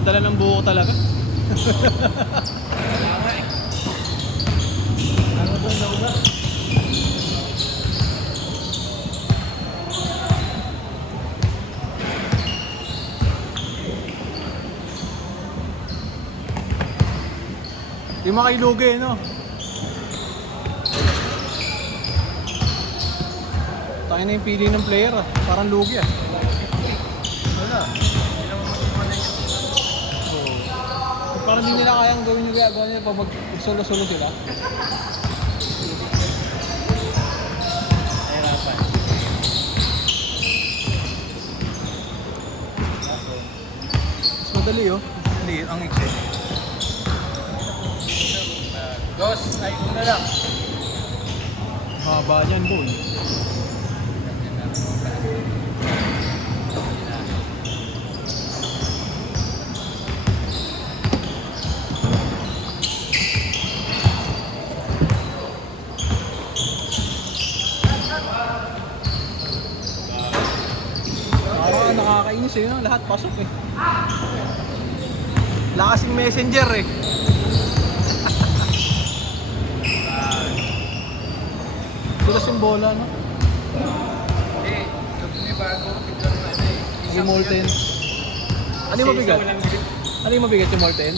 Nadala ng buo talaga. Tama eh. Ano ba na uba? Di makailugi, no? Tayo na yung pili ng player, ah. Parang lugi, ah. Wala. Oo. Parang hindi nila kayang gawin yung gagawa nila pag mag-solo-solo sila. Nahirapan. Mas madali, oh. Hindi, ang exit. Dos, ay una lang. Haba niyan, boy. Parang nakakainis eh, no? Lahat pasok eh. Lakasing messenger eh. Tulas yung bola, no? Eh, may bago. Biglang na eh. Yung Molten. Ano yung mabigat? Ano yung mabigat yung Molten?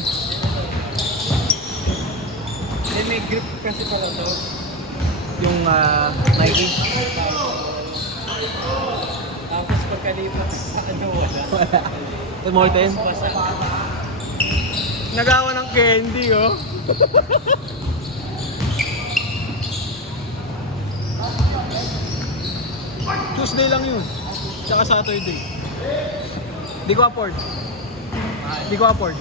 Eh, may grip kasi pala to. Yung Nike. Tapos pagkalipat sa ano, wala. Wala. Yung Molten. Basa. Nagawa ng candy, oh. Tuesday lang yun. Tsaka Saturday. Di ko afford. Di ko afford.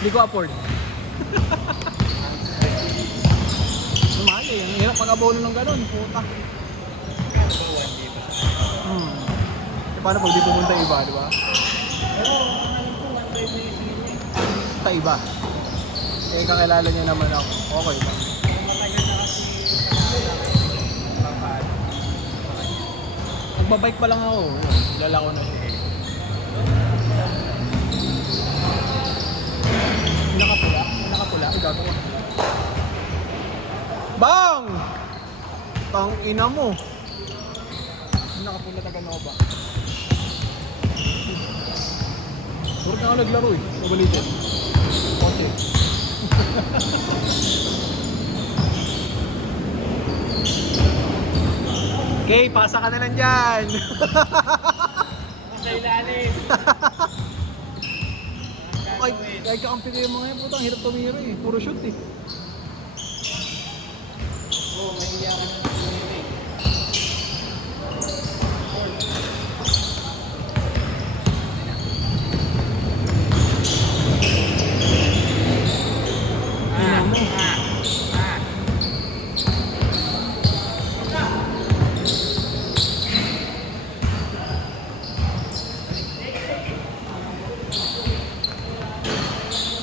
Di ko afford. Mahal eh. Ang hirap mag-abono ng ganun. Puta. E paano pag di pumunta iba, di ba? Sa iba. Eh, kakilala niya naman ako. Okay ba? Magbabike pa lang ako. Lalako na siya. Nakapula. Nakapula. Gagawa. Bang! Tang ina mo. Nakapula taga Nova. Puro na ako naglaro eh. Mabalitin. Okay. Okay, pasa ka na lang dyan. Nasa ilalim. Kahit kakampi kayo mga yan, putang hirap tumira eh. Puro shoot eh. Oo, may iyakan ng tumira eh.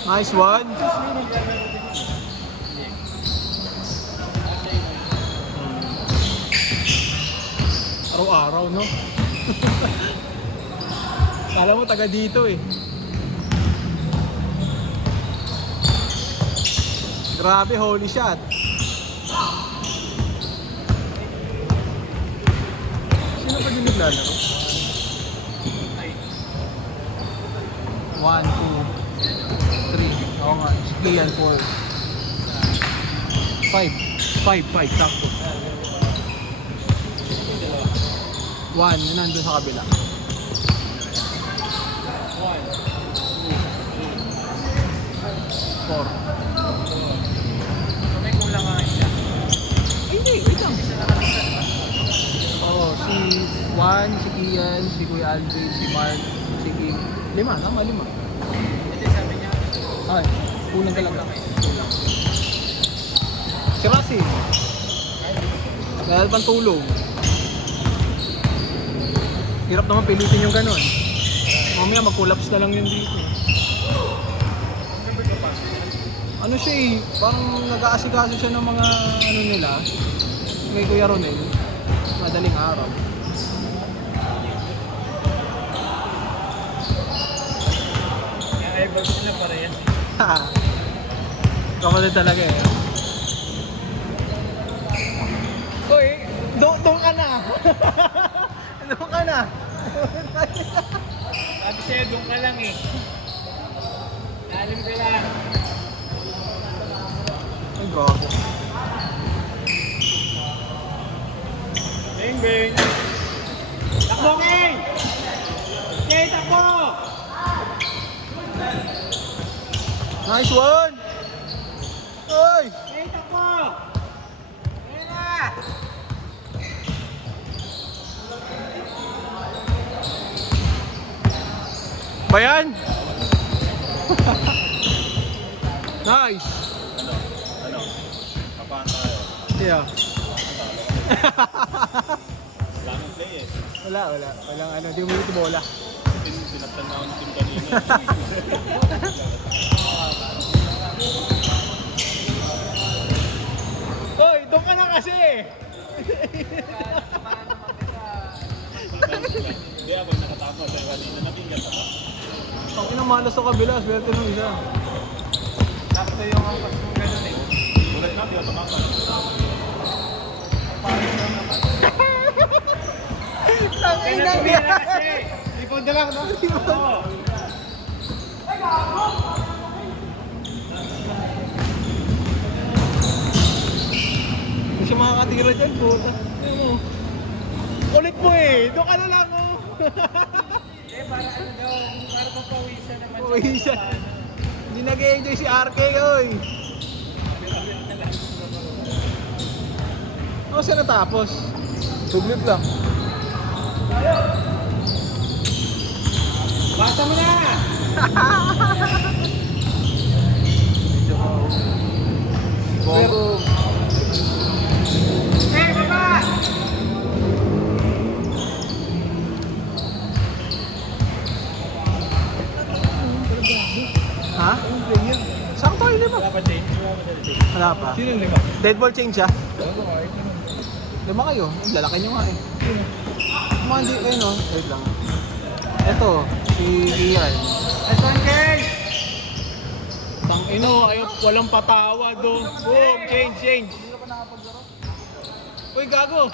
Nice one. Araw-araw, no? Kala mo taga dito eh. Grabe, holy shot. Sino pa din naglalaro? 1, 2, 3. Oo nga, sige yan, 4. 5, sakto. 1, yun nandun sa kabila. 1, 2, 4. so may kulang nga isa. Ay, hindi, wait lang. Oo, si Juan, si Kian, si Kuya Aldrin, si Mark, si Kim. 5, tama, 5. Hindi sabi niya, Ay, kulang talaga. Si Rasi. Dahil pang tulong. Hirap naman pilitin yung ganon. Mamaya mag-collapse na lang yun dito. Ano siya eh, parang nag-aasikaso siya ng mga ano nila. Kay Kuya Ronel. Madaling araw. kaya Ba't sila parehas? Kapatid talaga eh. Uy, doon ka na. Doon ka na. Sabi sa'yo, doon ka lang eh. Lalim ka lang. Ay, grabe. Bing, bing. Takbo, Kay! Kay, takbo! Nice one! Uy! Kay, takbo! Kaya na! Bayan! Nice! Ano? Kapahan tayo. Yeah. Wala nang play eh. Wala. Walang ano, di mo ito bola. Sinaptan na ako ng team kanina. Uy, doon ka na kasi! Hindi ako nakatapos. Dahil kanina napinggan ako. Ang inang malas sa kabila, swerte ng isa. Sakto yung ang pagkong gano'n eh. Ulat na, di ako tumakas. Ang Kaya inang natuloy na kasi. Ikaw na lang, no? Oo. Hindi siya makakatira dyan, puta. Ano? Kulit mo eh! Doon ka na lang, oh! Eh, para ano daw, para papawisan naman siya. Pawisan. Hindi nag-enjoy si RK, oy! Ano siya natapos? Sublit lang. Basta mo na! Pero, Eh, baba! ha? Sakto yun, di ba? Wala pa change? Wala pa change? Wala pa. Sino yung lima? Dead ball change siya. Oo, okay. Lima kayo. Lalaki nyo nga eh. Mga hindi kayo, no? Wait lang. Ito, si Ian. SNK! Tang ino, ayaw, walang patawad do. Boom, change. Uy, gago.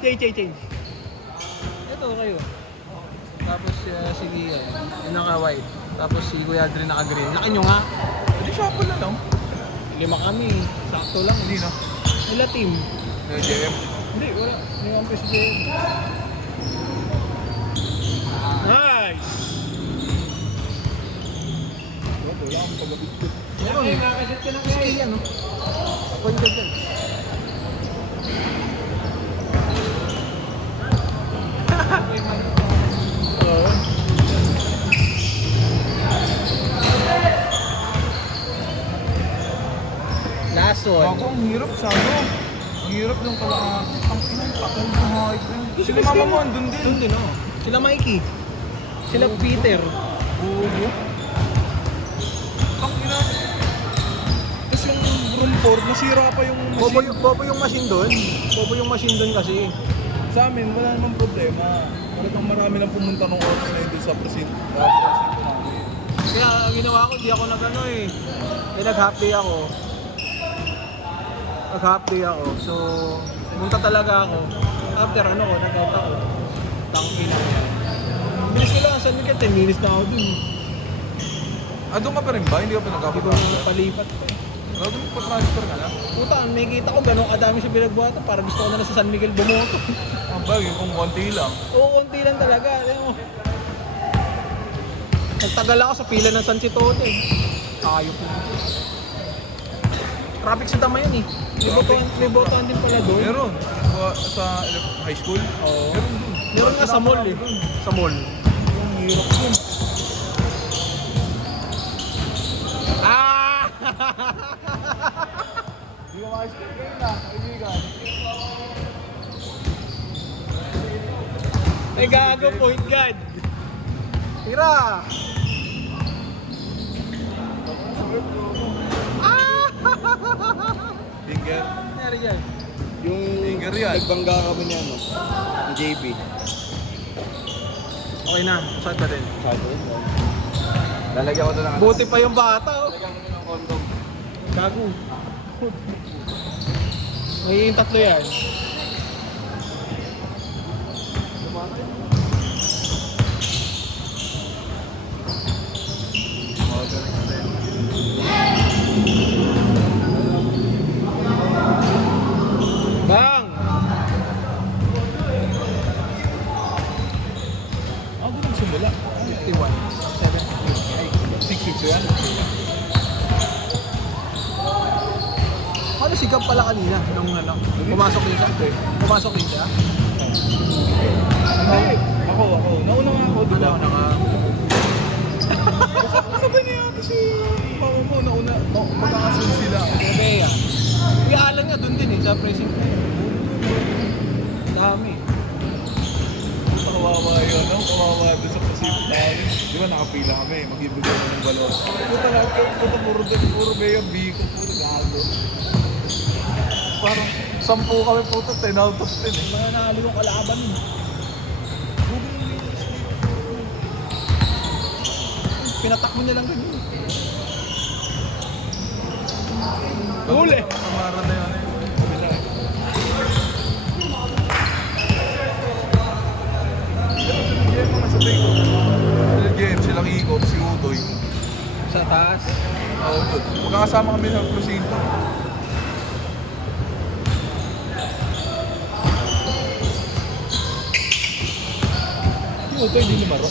change. Ito kayo. Tapos si Ian, yung naka-white. Tapos si Kuya Adrian naka-green. Laki nyo nga. Hindi shuffle na lang. Lima kami. Sakto lang. Hindi na. Sila team. JM. Hindi, wala. Hindi ang president. Nice! Wala akong pag-abit. Meron. Okay, makasit ka na Si kayo. Ian, no? Point guard yan. Oo. Last one. Ako, ang hirap sa ano. Ang hirap ng pala. Ang pinagpakal ng mga ito. Sila mama mo, andun din. Doon din, oh. Sila Mikey. Sila Peter. Oo. Ang ina. Tapos yung room 4, nasira pa yung machine. Bobo yung machine doon. Bobo yung machine doon kasi. Sa amin, wala namang problema. Talagang marami lang pumunta ng oras na yun sa presinto. Kaya ang ginawa ko, di ako nag-ano eh. Nag-half day ako. Nag-half day ako. So, pumunta talaga ako. After ano ko, nag-out ako. Tangin na yan. Bilis ko lang, San Miguel, 10 minutes na ako dun. Ah, doon ka pa rin ba? Hindi ka pa Hindi ko nagkapag-transfer? palipat pa eh. Ah, doon pa transfer ka na? Puta, may kita ko gano'ng kadami sa binagbuhatan. Para gusto ko na sa San Miguel bumoto. Ang bagay, kung konti lang. Oo, konti lang talaga. Alam mo. Nagtagal ako sa pila ng San Chitote eh. Ayop na. Traffic sa Dama yun eh. May botohan din pala doon. Meron. Sa high school? Oo. Meron doon. Meron nga sa mall eh. Sa mall. Yung hirap doon. Ah! Hindi ko ma-explain kayo na, kaibigan. Ay gago, point guard. Tira! Ah! Finger. Nangyari yan. Yung Finger yan. nagbangga kami niya, no? Yung JB. Okay na, shot ka din. Sabi ko, Lalagyan ko na lang. Buti pa yung bata, oh. Lalagyan ko na ng condom. Gago. May tatlo yan. Bang! Ah, doon nagsimula. 51. 651. Ano sigap pala kanina? Nung ano? Pumasok din siya? Pumasok din siya? Hindi. Ako. Nauna nga ako, di ba? Ano ka? Sabay niya ako si mama mo, nauna. Magkakasunod sila. Grabe yan. Yung alam niya doon din eh, sa precinct. Dami. Kawawa yun, no? Kawawa doon sa Pacific namin. Di ba nakapila kami, mag-ibigay na ng balon. Puta lang, puro ba yung biko, puro gago. Parang 10 kami puto, 10 out of 10 eh. Mga nakaliwang kalaban eh. Pinatakbo niya lang ganyan. Huli! Kamara na yun. Kabila eh. Game mga sabi ko. Game, silang ikot, si Utoy. Sa taas. Oo, doon. Magkakasama kami sa presinto. Si Utoy di lumaro.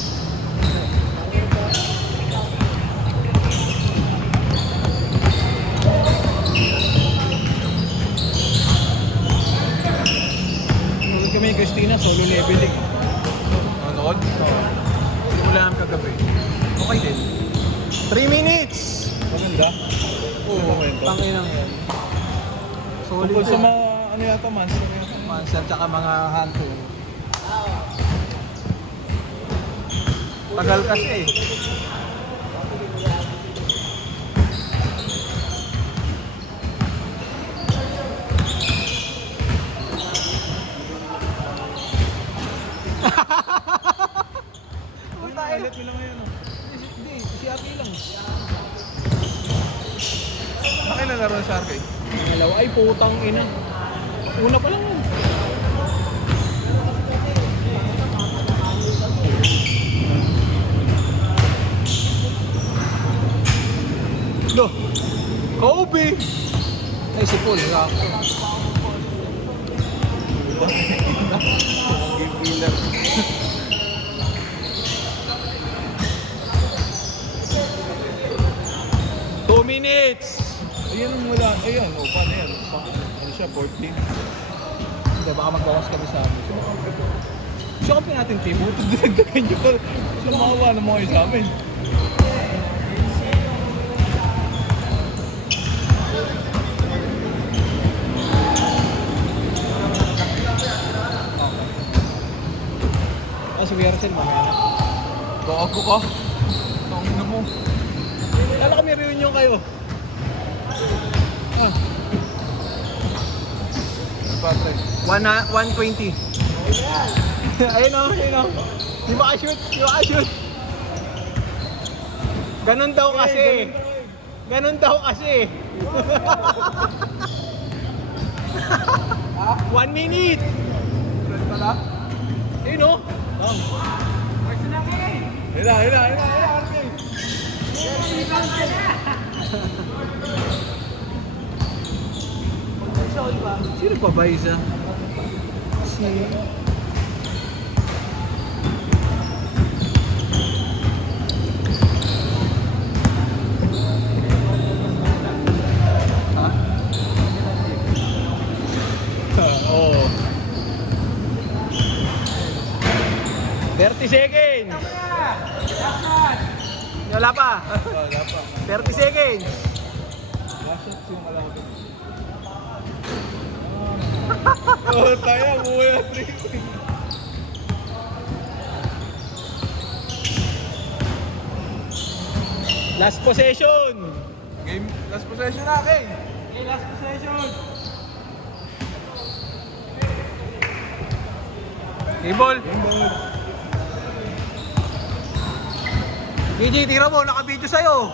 Nung kami ni Christina, solo leveling. Nanood? Hindi mo lang kagabi. Okay din. 3 minutes! Maganda. Oo, momento. Tanginang yan. Solid Tungkol sa din. mga, ano yata, monster yata. Monster tsaka mga hunter. Tagal kasi eh. Puta eh. Ulit mo lang ngayon, oh. Hindi, si Ate lang. Nakilalaro sa arcade. Dalawa ay putang ina. Una pa lang yun. Lo, Kobe! Ay, si Paul. Game winner. Two minutes! Ayan ang wala. Ayan, o, paano yan? Ano siya, 14? Hindi, baka magbawas kami sa amin. Gusto ko natin team. Buto dinagdagan nyo pa. Lumawa naman kayo sa amin. Ah, si Wiercel, mamaya na. Bago ka. Tangin na mo. Kala ko may reunion kayo. Ah, Patray. 120. Ayun o, ayun o. Di makashoot, di makashoot. Ganun daw kasi. Ganun daw kasi. 1 minute. Red pala? Ayun o. Hila, Arvin. Sino pa ba isa? Si... Ha? Oo. 30 seconds! Wala pa. Wala pa. 30 seconds. Last shot yung malapit. Oh, tayo, buhay na 3. Last possession. Game, last possession na, Kay. Okay, last possession. Game ball. Game ball. PG, tira mo, naka-video sa'yo.